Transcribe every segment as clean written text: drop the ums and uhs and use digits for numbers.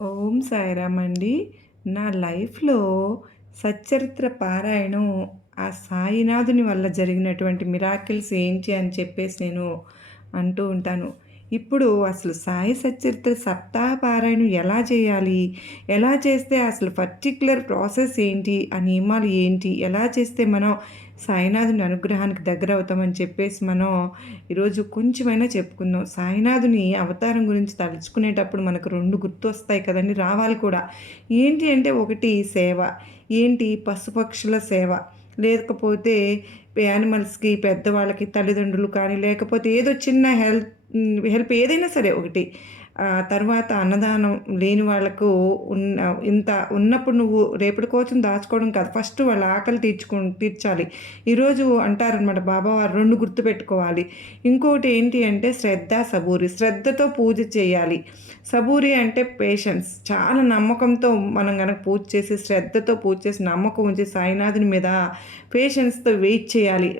ఓం సాయిరామ్ అండి. నా లైఫ్‌లో సచ్చరిత్ర పారాయణం ఆ సాయినాథుని వల్ల జరిగినటువంటి మిరాకిల్స్ ఏంటి అని చెప్పేసి నేను అంటూ ఉంటాను. ఇప్పుడు అసలు సాయి సచ్చరిత్ర సప్తాహ పారాయణం ఎలా చేయాలి? ఎలా చేస్తే అసలు పర్టిక్యులర్ ప్రాసెస్ ఏంటి? ఆ నియమాలు ఏంటి? ఎలా చేస్తే మనం సాయినాథుని అనుగ్రహానికి దగ్గరవుతామని చెప్పేసి మనం ఈరోజు కొంచెమైనా చెప్పుకుందాం. సాయినాథుని అవతారం గురించి తలుచుకునేటప్పుడు మనకు 2 గుర్తొస్తాయి కదండీ! రావాలి కూడా. ఏంటి అంటే ఒకటి సేవ. ఏంటి పశుపక్షుల సేవ. లేకపోతే యానిమల్స్‌కి, పెద్దవాళ్ళకి, తల్లిదండ్రులు కానీ, లేకపోతే ఏదో చిన్న హెల్ప్ ఏదైనా సరే ఒకటి. తర్వాత అన్నదానం లేని వాళ్ళకు ఇంత ఉన్నప్పుడు నువ్వు రేపటి కోసం దాచుకోవడం కాదు. ఫస్ట్ వాళ్ళ ఆకలి తీర్చాలి. ఈరోజు అంటారనమాట బాబావారు 2 గుర్తుపెట్టుకోవాలి. ఇంకోటి ఏంటి అంటే శ్రద్ధ, సబూరి. శ్రద్ధతో పూజ చేయాలి. సబూరి అంటే పేషెన్స్. చాలా నమ్మకంతో మనం గనక పూజ చేసి, శ్రద్ధతో పూజ చేసి, నమ్మకం ఉంచి సాయినాథుని మీద పేషెన్స్‌తో వెయిట్ చేయాలి.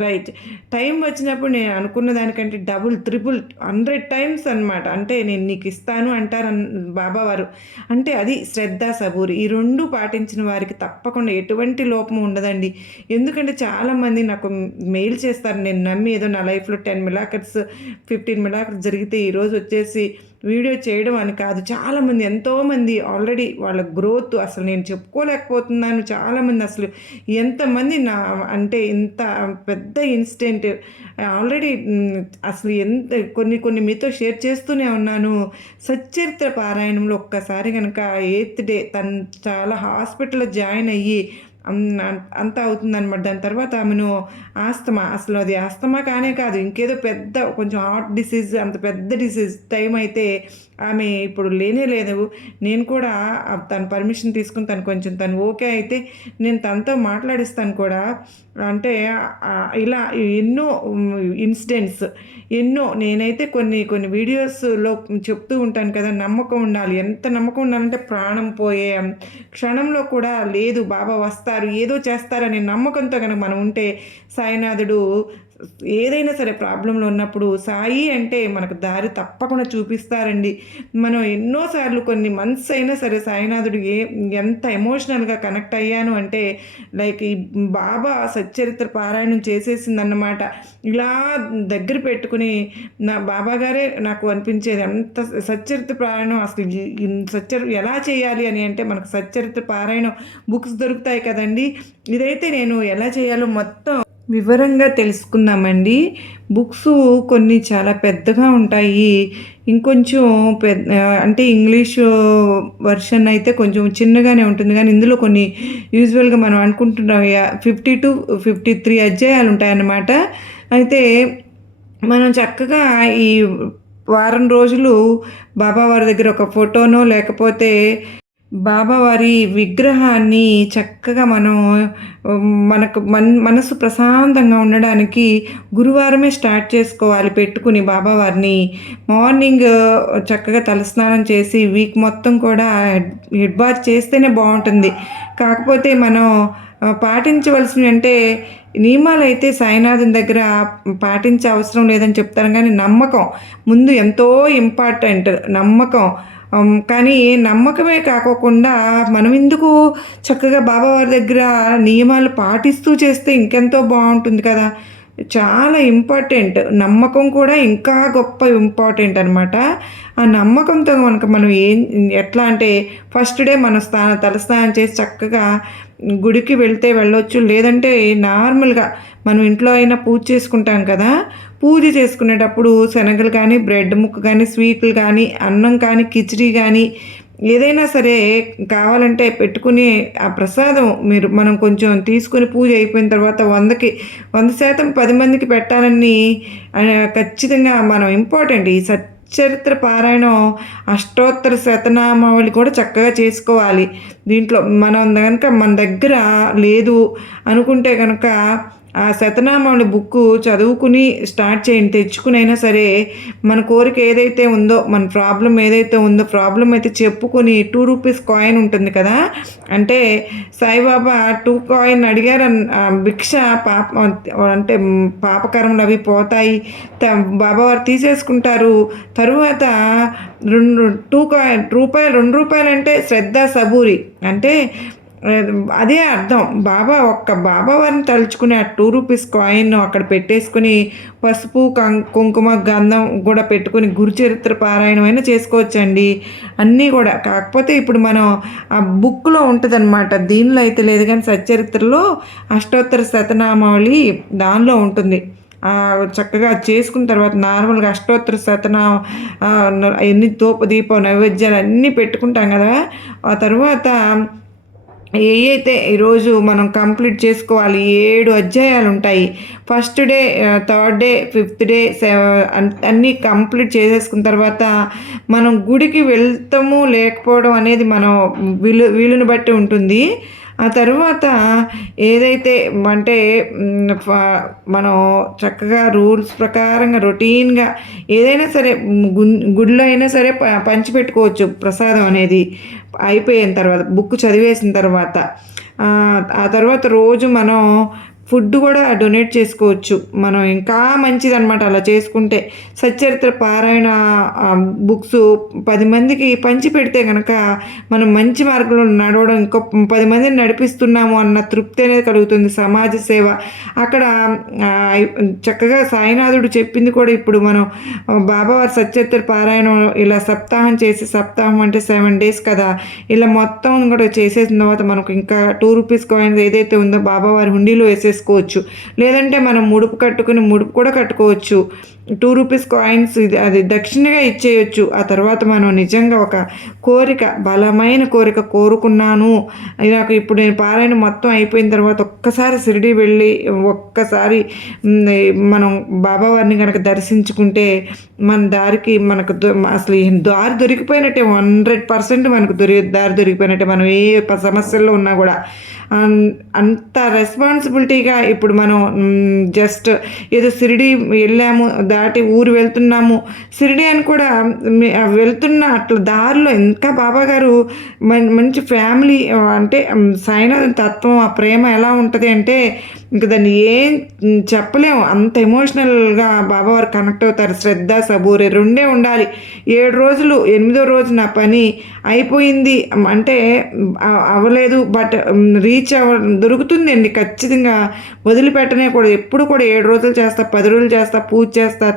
రైట్. టైం వచ్చినప్పుడు నేను అనుకున్న దానికంటే డబుల్, త్రిబుల్ 100 టైమ్స్ అనమాట. అంటే నేను నీకు ఇస్తాను అంటారు బాబావారు. అంటే అది శ్రద్ధ, సబూరి. ఈ 2 పాటించిన వారికి తప్పకుండా ఎటువంటి లోపం ఉండదండి. ఎందుకంటే చాలామంది నాకు మెయిల్ చేస్తారు. నేను నమ్మి ఏదో నా లైఫ్‌లో 10 మిరాకిల్స్, 15 మిరాకిల్స్ జరిగితే ఈరోజు వచ్చేసి వీడియో చేయడం అని కాదు. చాలామంది ఎంతోమంది ఆల్రెడీ వాళ్ళ గ్రోత్ అసలు నేను చెప్పుకోలేకపోతున్నాను. చాలామంది అసలు ఎంతమంది అంటే ఇంత పెద్ద ఇన్సిడెంట్ ఆల్రెడీ అసలు ఎంత కొన్ని మీతో షేర్ చేస్తూనే ఉన్నాను. సచ్చరిత్ర పారాయణంలో ఒక్కసారి కనుక 8th డే తను చాలా హాస్పిటల్‌లో జాయిన్ అయ్యి అంతా అవుతుందనమాట. దాని తర్వాత ఆమెను ఆస్తమా, అసలు అది ఆస్తమా కానే కాదు. ఇంకేదో పెద్ద కొంచెం హార్ట్ డిసీజ్, అంత పెద్ద డిసీజ్ టైం అయితే ఆమె ఇప్పుడు లేనే లేదు. నేను కూడా తన పర్మిషన్ తీసుకొని తను ఓకే అయితే నేను తనతో మాట్లాడిస్తాను కూడా. అంటే ఇలా ఎన్నో ఇన్సిడెంట్స్ నేనైతే కొన్ని వీడియోస్‌లో చెప్తూ ఉంటాను కదా! నమ్మకం ఉండాలి. ఎంత నమ్మకం ఉండాలంటే ప్రాణం పోయే క్షణంలో కూడా లేదు బాబా వస్తారు, ఏదో చేస్తారనే నమ్మకంతో గనక మనం ఉంటే సాయినాథుడు ఏదైనా సరే ప్రాబ్లంలో ఉన్నప్పుడు సాయి అంటే మనకు దారి తప్పకుండా చూపిస్తారండి. మనం ఎన్నోసార్లు కొన్ని మంత్స్ అయినా సరే సాయినాథుడు ఎంత ఎమోషనల్‌గా కనెక్ట్ అయ్యాను అంటే లైక్ ఈ బాబా సచ్చరిత్ర పారాయణం చేసేసిందన్నమాట. ఇలా దగ్గర పెట్టుకుని నా బాబాగారే నాకు అనిపించేది. అంత సచ్చరిత్ర పారాయణం అసలు ఎలా చేయాలి అని అంటే మనకు సచ్చరిత్ర పారాయణం బుక్స్ దొరుకుతాయి కదండీ! ఇదైతే నేను ఎలా చేయాలో మొత్తం వివరంగా తెలుసుకుందామండి. బుక్సు కొన్ని చాలా పెద్దగా ఉంటాయి. ఇంకొంచెం అంటే ఇంగ్లీషు వర్షన్ అయితే కొంచెం చిన్నగానే ఉంటుంది. కానీ ఇందులో కొన్ని యూజువల్‌గా మనం అనుకుంటున్నాం 50-53 అధ్యాయాలు ఉంటాయన్నమాట. అయితే మనం చక్కగా ఈ వారం రోజులు బాబావారి దగ్గర ఒక ఫోటోనో లేకపోతే బాబావారి విగ్రహాన్ని చక్కగా మనం మనకు మనసు ప్రశాంతంగా ఉండడానికి గురువారమే స్టార్ట్ చేసుకోవాలి పెట్టుకుని బాబావారిని. మార్నింగ్ చక్కగా తలస్నానం చేసి వీక్ మొత్తం కూడా హెడ్ బాత్ చేస్తేనే బాగుంటుంది. కాకపోతే మనం పాటించవలసినవి అంటే నియమాలైతే సాయినాథుని దగ్గర పాటించే అవసరం లేదని చెప్తాను. కానీ నమ్మకం ముందు ఎంతో ఇంపార్టెంట్. నమ్మకం. కానీ నమ్మకమే కాకోకుండా మనం ఎందుకు చక్కగా బాబావారి దగ్గర నియమాలు పాటిస్తూ చేస్తే ఇంకెంతో బాగుంటుంది కదా! చాలా ఇంపార్టెంట్. నమ్మకం కూడా ఇంకా గొప్ప ఇంపార్టెంట్ అనమాట. ఆ నమ్మకంతో కనుక మనం ఎట్లా అంటే ఫస్ట్ డే మన తలస్నానం చేసి చక్కగా గుడికి వెళ్తే వెళ్ళొచ్చు. లేదంటే నార్మల్‌గా మనం ఇంట్లో అయినా పూజ చేసుకుంటాం కదా! పూజ చేసుకునేటప్పుడు శనగలు కానీ, బ్రెడ్ ముక్క కానీ, స్వీట్లు కానీ, అన్నం కానీ, కిచిడీ కానీ ఏదైనా సరే కావాలంటే పెట్టుకుని ఆ ప్రసాదం మనం కొంచెం తీసుకుని పూజ అయిపోయిన తర్వాత 100% 10 మందికి పెట్టాలని ఖచ్చితంగా మనం ఇంపార్టెంట్. ఈ సచ్చరిత్ర పారాయణం అష్టోత్తర శతనామావళి కూడా చక్కగా చేసుకోవాలి. దీంట్లో మనం కనుక మన దగ్గర లేదు అనుకుంటే కనుక ఆ శతనామావళి బుక్కు చదువుకుని స్టార్ట్ చేయండి. తెచ్చుకునైనా సరే మన కోరిక ఏదైతే ఉందో, మన ప్రాబ్లమ్ ఏదైతే ఉందో, ప్రాబ్లమ్ అయితే చెప్పుకొని రూ. 2 కాయిన్ ఉంటుంది కదా! అంటే సాయిబాబా 2 కాయిన్ అడిగారన్ భిక్ష పాప అంటే పాపకర్మలు అవి పోతాయి. బాబావారు తీసేసుకుంటారు. తరువాత 2 కాయిన్ రూ. 2 అంటే శ్రద్ధ సబూరి అంటే అదే అర్థం. బాబావారిని తలుచుకుని ఆ రూ. 2 కాయిన్ అక్కడ పెట్టేసుకొని పసుపు, కుంకుమ, గంధం కూడా పెట్టుకొని గురుచరిత్ర పారాయణమైనా చేసుకోవచ్చండి. అన్నీ కూడా. కాకపోతే ఇప్పుడు మనం ఆ బుక్‌లో ఉంటదనమాట. దీనిలో అయితే లేదు గానీ సచ్చరిత్రలో అష్టోత్తర శతనామావళి దానిలో ఉంటుంది. చక్కగా చేసుకున్న తర్వాత నార్మల్‌గా అష్టోత్తర అయన్నీ దీపం నైవేద్యాలు అన్నీ పెట్టుకుంటాం గదా! ఆ తర్వాత ఏయైతే ఈరోజు మనం కంప్లీట్ చేసుకోవాలి 7 అధ్యాయాలుంటాయి. First day, third day, fifth day, అన్నీ కంప్లీట్ చేసేసుకున్న తర్వాత మనం గుడికి వెళ్తాము లేకపోవడం అనేది మనం వీలుని బట్టి ఉంటుంది. ఆ తరువాత ఏదైతే అంటే మనం చక్కగా రూల్స్ ప్రకారంగా రొటీన్‌గా ఏదైనా సరే గుడిలో అయినా సరే పంచిపెట్టుకోవచ్చు ప్రసాదం అనేది అయిపోయిన తర్వాత, బుక్ చదివేసిన తర్వాత. ఆ తర్వాత రోజు మనం ఫుడ్ కూడా డొనేట్ చేసుకోవచ్చు. మనం ఇంకా మంచిదనమాట అలా చేసుకుంటే. సచ్చరిత్ర పారాయణ బుక్స్ 10 మందికి పంచిపెడితే గనక మనం మంచి మార్గంలో నడవడం, ఇంకో 10 మందిని నడిపిస్తున్నాము అన్న తృప్తి అనేది కలుగుతుంది. సమాజ సేవ అక్కడ చక్కగా సాయినాథుడు చెప్పింది కూడా ఇప్పుడు మనం బాబావారి సచ్చరిత్ర పారాయణం ఇలా సప్తాహం చేసి, సప్తాహం అంటే 7 days కదా! ఇలా మొత్తం కూడా చేసేసిన తర్వాత మనకు ఇంకా రూ. 2 కాయిన్స్ ఏదైతే ఉందో బాబావారి హుండీలో వేసేసుకోవచ్చు. లేదంటే మనం ముడుపు కూడా కట్టుకోవచ్చు. రూ. 2 కాయిన్స్ అది దక్షిణగా ఇచ్చేయొచ్చు. ఆ తర్వాత మనం నిజంగా ఒక కోరిక, బలమైన కోరిక కోరుకున్నాను, నాకు ఇప్పుడు నేను పారాయణ మొత్తం అయిపోయిన తర్వాత ఒక్కసారి షిరిడీ వెళ్ళి ఒక్కసారి మనం బాబావారిని కనుక దర్శించుకుంటే మన దారికి మనకు అసలు దారి దొరికిపోయినట్టే. 100% మనకు దారి దొరికిపోయినట్టే. మనం ఏ సమస్యల్లో ఉన్నా కూడా అంత రెస్పాన్సిబిలిటీగా ఇప్పుడు మనం జస్ట్ ఏదో షిరిడీ వెళ్ళాము, దాటి ఊరు వెళ్తున్నాము, షిరిడీ అని కూడా వెళ్తున్న అట్లా దారిలో ఇంకా బాబాగారు మంచి ఫ్యామిలీ అంటే సాయినాథ్ తత్వం, ఆ ప్రేమ ఎలా ఉంటుంది అంటే ఇంక దాన్ని ఏం చెప్పలేము. అంత ఎమోషనల్గా బాబావారు కనెక్ట్ అవుతారు. శ్రద్ధ సబూరి రెండే ఉండాలి. 7 రోజులు, 8వ రోజు నా పని అయిపోయింది అంటే అవ్వలేదు, బట్ రీచ్ దొరుకుతుంది అండి ఖచ్చితంగా. వదిలిపెట్టనే కూడా ఎప్పుడు కూడా 7 రోజులు చేస్తా, 10 రోజులు చేస్తా, పూజ చేస్తా,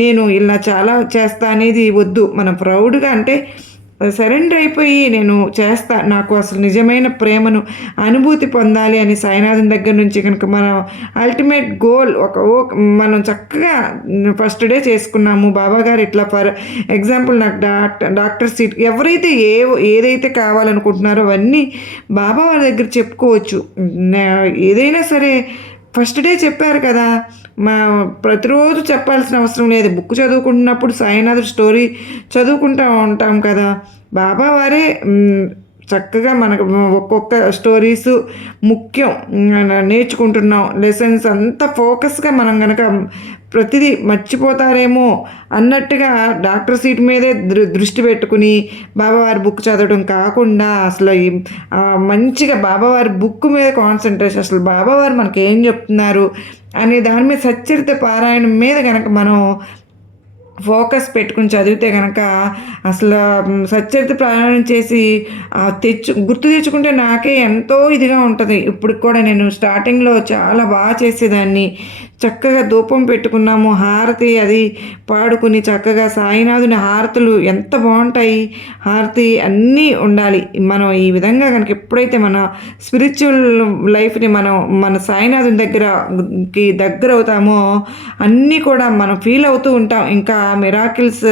నేను ఇలా చాలా చేస్తా అనేది వద్దు. మనం ప్రౌడ్గా అంటే సరెండర్ అయిపోయి నేను చేస్తా, నాకు అసలు నిజమైన ప్రేమను అనుభూతి పొందాలి అని సాయినాథన్ దగ్గర నుంచి కనుక మనం అల్టిమేట్ గోల్ మనం చక్కగా ఫస్ట్ డే చేసుకున్నాము. బాబాగారు ఇట్లా ఫర్ ఎగ్జాంపుల్ నాకు డాక్టర్ సీట్ ఎవరైతే ఏదైతే కావాలనుకుంటున్నారో అవన్నీ బాబా వారి దగ్గర చెప్పుకోవచ్చు. ఏదైనా సరే ఫస్ట్ డే చెప్పారు కదా, ప్రతిరోజు చెప్పాల్సిన అవసరం లేదు. బుక్ చదువుకుంటున్నప్పుడు సాయినాథుడు స్టోరీ చదువుకుంటూ ఉంటాం కదా, బాబా వారే చక్కగా మనకు ఒక్కొక్క స్టోరీసు ముఖ్యం నేర్చుకుంటున్నాం. లెసన్స్ అంతా ఫోకస్గా మనం కనుక ప్రతిదీ మర్చిపోతారేమో అన్నట్టుగా డాక్టర్ సీట్ మీదే దృష్టి పెట్టుకుని బాబావారి బుక్ చదవడం కాకుండా అసలు మంచిగా బాబావారి బుక్ మీద కాన్సన్ట్రేషన్, అసలు బాబావారు మనకి ఏం చెప్తున్నారు అనే దాని మీద సచ్చరిత్ర పారాయణం మీద కనుక మనం ఫోకస్ పెట్టుకుని చదివితే కనుక అసలు సచ్చరిత్ర ప్రయాణం చేసి గుర్తు తెచ్చుకుంటే నాకే ఎంతో ఇదిగా ఉంటుంది. ఇప్పుడు కూడా నేను స్టార్టింగ్లో చాలా బాగా చేసేదాన్ని. చక్కగా ధూపం పెట్టుకున్నాము, హారతి అది పాడుకుని చక్కగా సాయినాథుని హారతులు ఎంత బాగుంటాయి. హారతి అన్నీ ఉండాలి. మనం ఈ విధంగా కనుక ఎప్పుడైతే మన స్పిరిచువల్ లైఫ్ని మనం మన సాయినాథుని దగ్గర అవుతామో అన్నీ కూడా మనం ఫీల్ అవుతూ ఉంటాం. ఇంకా మిరాకిల్స్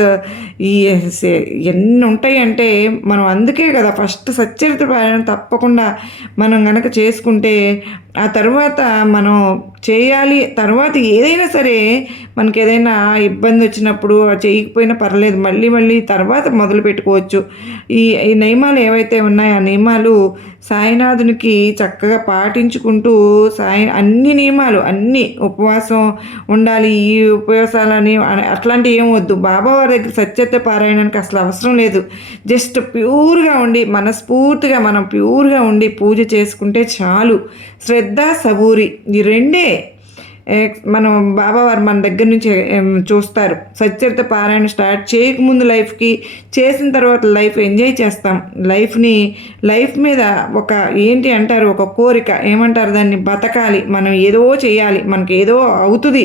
ఎన్ని ఉంటాయి అంటే మనం అందుకే కదా ఫస్ట్ సచ్చరిత్ర పారాయణం తప్పకుండా మనం కనుక చేసుకుంటే ఆ తర్వాత మనం చేయాలి. తర్వాత ఏదైనా సరే మనకేదైనా ఇబ్బంది వచ్చినప్పుడు చేయకపోయినా పర్లేదు. మళ్ళీ మళ్ళీ తర్వాత మొదలుపెట్టుకోవచ్చు. ఈ ఈ నియమాలు ఏవైతే ఉన్నాయో, ఆ నియమాలు సాయినాథునికి చక్కగా పాటించుకుంటూ అన్ని నియమాలు అన్నీ ఉపవాసం ఉండాలి. ఈ ఉపవాసాలని అట్లాంటివి ఏం వద్దు. బాబావారి దగ్గర సత్యత్వ పారాయణానికి అసలు అవసరం లేదు. జస్ట్ ప్యూర్‌గా ఉండి, మనస్ఫూర్తిగా మనం ప్యూర్‌గా ఉండి పూజ చేసుకుంటే చాలు. శ్రద్ధ, సబూరి ఈ రెండే మనం బాబావారు మన దగ్గర నుంచి చూస్తారు. సచ్చరిత పారాయణ స్టార్ట్ చేయకముందు లైఫ్కి, చేసిన తర్వాత లైఫ్ ఎంజాయ్ చేస్తాం. లైఫ్ మీద ఒక ఏంటి అంటారు, ఒక కోరిక ఏమంటారు దాన్ని, బతకాలి, మనం ఏదో చేయాలి, మనకి ఏదో అవుతుంది,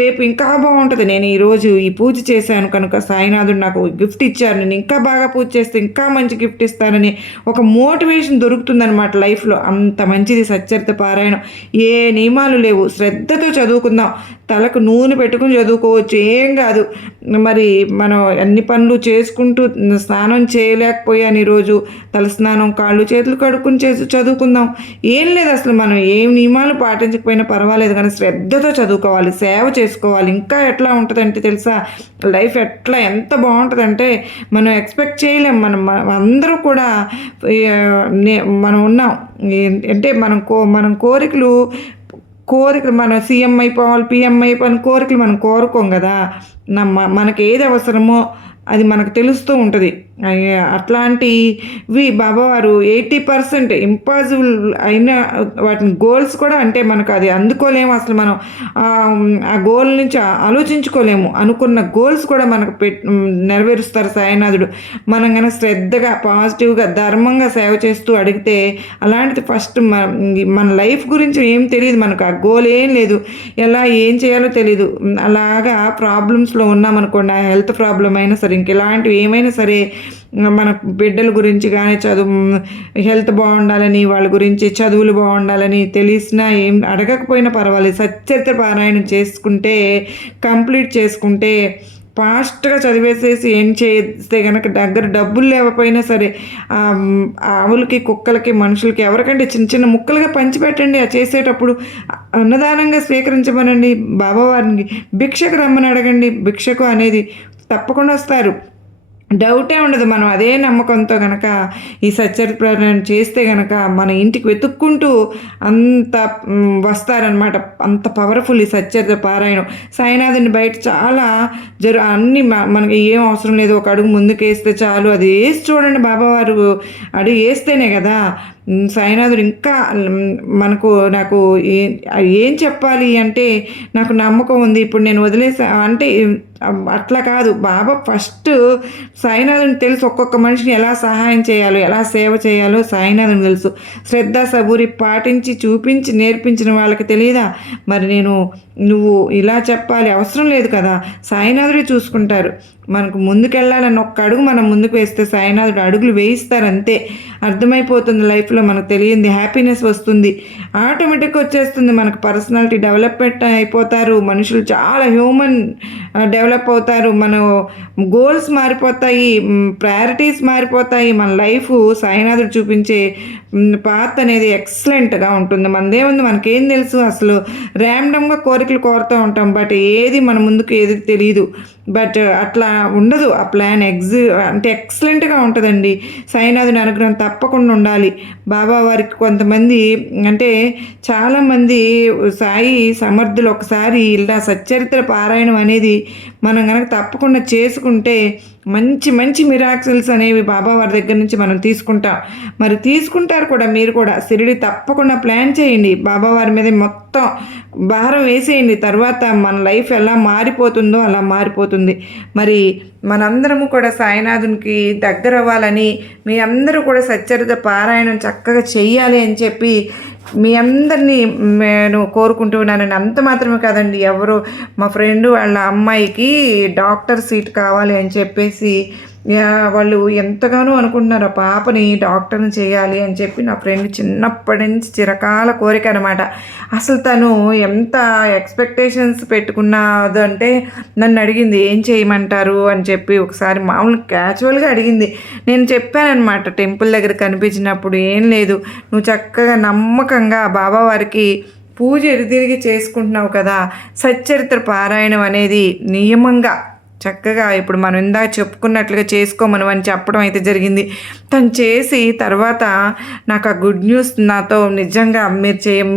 రేపు ఇంకా బాగుంటుంది. నేను ఈరోజు ఈ పూజ చేశాను కనుక సాయినాథుడు నాకు గిఫ్ట్ ఇచ్చారు, నేను ఇంకా బాగా పూజ చేస్తే ఇంకా మంచి గిఫ్ట్ ఇస్తానని ఒక మోటివేషన్ దొరుకుతుందనమాట లైఫ్లో. అంత మంచిది సచ్చరిత పారాయణం. ఏ నియమాలు లేవు, శ్రద్ధతో చదువుకుందాం. తలకు నూనె పెట్టుకుని చదువుకోవచ్చు, ఏం కాదు. మరి మనం అన్ని పనులు చేసుకుంటూ స్నానం చేయలేకపోయాను ఈరోజు, తలస్నానం, కాళ్ళు చేతులు కడుక్కుని చదువుకుందాం. ఏం లేదు అసలు, మనం ఏం నియమాలు పాటించకపోయినా పర్వాలేదు, కానీ శ్రద్ధతో చదువుకోవాలి, సేవ చేసుకోవాలి. ఇంకా ఎట్లా ఉంటుందంటే తెలుసా, లైఫ్ ఎంత బాగుంటుందంటే మనం ఎక్స్పెక్ట్ చేయలేం. అందరూ కూడా మనం ఉన్నాం అంటే మనం కోరికలు మనం సీఎం అయిపోవాలి, పిఎం అయిపోవాలి కోరికలు మనం కోరుకోం కదా. మనకి ఏది అవసరమో అది మనకు తెలుస్తూ ఉంటుంది. అట్లాంటివి బాబావారు 80% ఇంపాసిబుల్ అయిన వాటిని గోల్స్ కూడా, అంటే మనకు అది అందుకోలేము అసలు, మనం ఆ గోల్ నుంచి ఆలోచించుకోలేము. అనుకున్న గోల్స్ కూడా మనకు నెరవేరుస్తారు సాయినాథుడు. మనం కనుక శ్రద్ధగా, పాజిటివ్గా, ధర్మంగా సేవ చేస్తూ అడిగితే. అలాంటిది ఫస్ట్ మన లైఫ్ గురించి ఏం తెలియదు మనకు, ఆ గోల్ ఏం లేదు, ఏం చేయాలో తెలీదు. అలాగా ప్రాబ్లమ్స్లో ఉన్నామనుకోండి, ఆ హెల్త్ ప్రాబ్లం అయినా సరే, ఇంకెలాంటివి ఏమైనా సరే, మన బిడ్డల గురించి కానీ, హెల్త్ బాగుండాలని, వాళ్ళ గురించి చదువులు బాగుండాలని తెలిసినా ఏం అడగకపోయినా పర్వాలేదు, సచ్చరిత్ర పారాయణం చేసుకుంటే, కంప్లీట్ చేసుకుంటే, ఫాస్ట్గా చదివేసేసి ఏం చేస్తే కనుక దగ్గర డబ్బులు లేకపోయినా సరే ఆవులకి, కుక్కలకి, మనుషులకి ఎవరికంటే చిన్న చిన్న ముక్కలుగా పంచిపెట్టండి. ఆ చేసేటప్పుడు అన్నదానంగా స్వీకరించమనండి. బాబావారిని భిక్షకు రమ్మని అడగండి. భిక్షకు అనేది తప్పకుండా వస్తారు, డౌటే ఉండదు. మనం అదే నమ్మకంతో కనుక ఈ సచ్చరిత్ర చేస్తే కనుక మన ఇంటికి వెతుక్కుంటూ అంత వస్తారనమాట. అంత పవర్ఫుల్ ఈ సచ్చరిత్ర పారాయణం. సాయినాథుని బయట చాలా అన్నీ మనకి ఏం అవసరం లేదు, ఒక అడుగు ముందుకు వేస్తే చాలు. అది వేసి చూడండి, బాబావారు అడుగు వేస్తేనే కదా సాయినాథుడు ఇంకా నాకు ఏం చెప్పాలి అంటే, నాకు నమ్మకం ఉంది, ఇప్పుడు నేను వదిలేసా అంటే అట్లా కాదు. బాబా ఫస్ట్ సాయినాథుని తెలుసు, ఒక్కొక్క మనిషిని ఎలా సహాయం చేయాలో, ఎలా సేవ చేయాలో సాయినాథుని తెలుసు. శ్రద్ధ, సబూరి పాటించి చూపించి నేర్పించిన వాళ్ళకి తెలియదా? మరి నువ్వు ఇలా చెప్పాలి అవసరం లేదు కదా, సాయినాథుడే చూసుకుంటారు. మనకు ముందుకెళ్ళాలని ఒక్క అడుగు మనం ముందుకు వేస్తే సాయినాథుడు అడుగులు వేయిస్తారు, అంతే. అర్థమైపోతుంది లైఫ్లో, మనకు తెలియంది హ్యాపీనెస్ వస్తుంది, ఆటోమేటిక్గా వచ్చేస్తుంది. మనకు పర్సనాలిటీ డెవలప్మెంట్ అయిపోతారు, మనుషులు చాలా హ్యూమన్ డెవలప్ అవుతారు, మన గోల్స్ మారిపోతాయి, ప్రయారిటీస్ మారిపోతాయి. మన లైఫ్ సాయినాథుడు చూపించే పాత్ అనేది ఎక్సలెంట్గా ఉంటుంది. మనదేముంది, మనకేం తెలుసు అసలు, ర్యాండమ్గా కోరికలు కోరుతూ ఉంటాం, బట్ ఏది మన ముందుకు ఏది తెలియదు. బట్ అట్లా ఉండదు, ఆ ప్లాన్ అంటే ఎక్సలెంట్గా ఉంటుందండి. సాయినాథుని అనుగ్రహం తప్పకుండా ఉండాలి. బాబా వారికి కొంతమంది అంటే చాలామంది సాయి సమర్థులు ఒకసారి ఇలా సచ్చరిత్ర పారాయణం అనేది మనం కనుక తప్పకుండా చేసుకుంటే మంచి మంచి మిరాకిల్స్ అనేవి బాబా వారి దగ్గర నుంచి మనం తీసుకుంటాం. మరి తీసుకుంటారు కూడా, మీరు కూడా షిరిడి తప్పకుండా ప్లాన్ చేయండి, బాబా వారి మీద మొత్తం భారం వేసేయండి. తర్వాత మన లైఫ్ ఎలా మారిపోతుందో అలా మారిపోతుంది. మరి మనందరము కూడా సాయినాథునికి దగ్గర అవ్వాలని, మీ అందరూ కూడా సచ్చరిత్ర పారాయణం చక్కగా చెయ్యాలి అని చెప్పి మీ అందరినీ నేను కోరుకుంటున్నానండి. అంత మాత్రమే కాదండి, ఎవరో మా ఫ్రెండ్ వాళ్ళ అమ్మాయికి డాక్టర్ సీట్ కావాలి అని చెప్పేసి వాళ్ళు ఎంతగానో అనుకుంటున్నారు ఆ పాపని డాక్టర్‌ని చేయాలి అని చెప్పి నా ఫ్రెండ్ చిన్నప్పటి నుంచి చిరకాల కోరిక అనమాట. అసలు తను ఎంత ఎక్స్‌పెక్టేషన్స్ పెట్టుకున్నదంటే నన్నడిగింది, "ఏం చేయమంటారు?" అని చెప్పి ఒకసారి మామూలు క్యాజువల్‌గా అడిగింది. నేను చెప్పాననమాట టెంపుల్ దగ్గర కనిపించినప్పుడు, "ఏం లేదు, నువ్వు చక్కగా నమ్మకంగా బాబావారికి పూజ ఎదుతిరిగి చేసుకుంటున్నావు కదా! సచ్చరిత్ర పారాయణం అనేది నియమంగా చక్కగా ఇప్పుడు మనం ఇందాక చెప్పుకున్నట్లుగా చేసుకోమను" అని చెప్పడం అయితే జరిగింది. తను చేసి తర్వాత నాకు ఆ గుడ్ న్యూస్ నాతో నిజంగా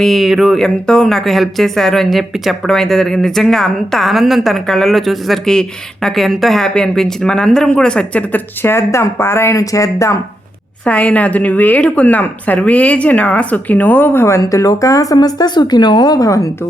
మీరు ఎంతో నాకు హెల్ప్ చేశారు అని చెప్పి చెప్పడం అయితే జరిగింది. నిజంగా అంత ఆనందం తన కళ్ళల్లో చూసేసరికి నాకు ఎంతో హ్యాపీ అనిపించింది. మనందరం కూడా సచ్చరిత్ర చేద్దాం, పారాయణం చేద్దాం. సాయినాథుని వేడుకుందాం. సర్వే జనా సుఖినో భవంతు. లోకా సమస్త సుఖినో భవంతు.